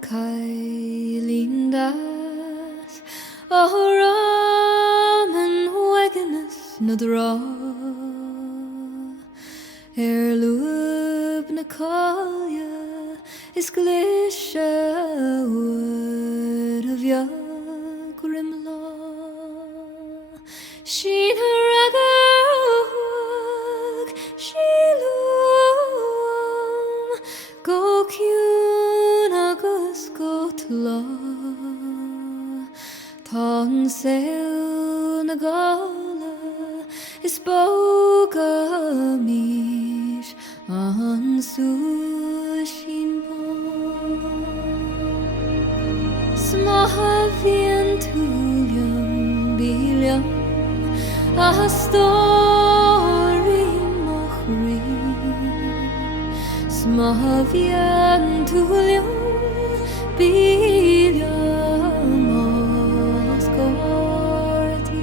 Kailindas Ramen wegenes na dra Lub na kalja is glisha wood of ya grimla Sheen haragag shilum go kyun agus go tla Tan sel na gala is boga mish an sushin Smahavien tuliam biliam a story mochri Smahavien tuliam biliam oscorti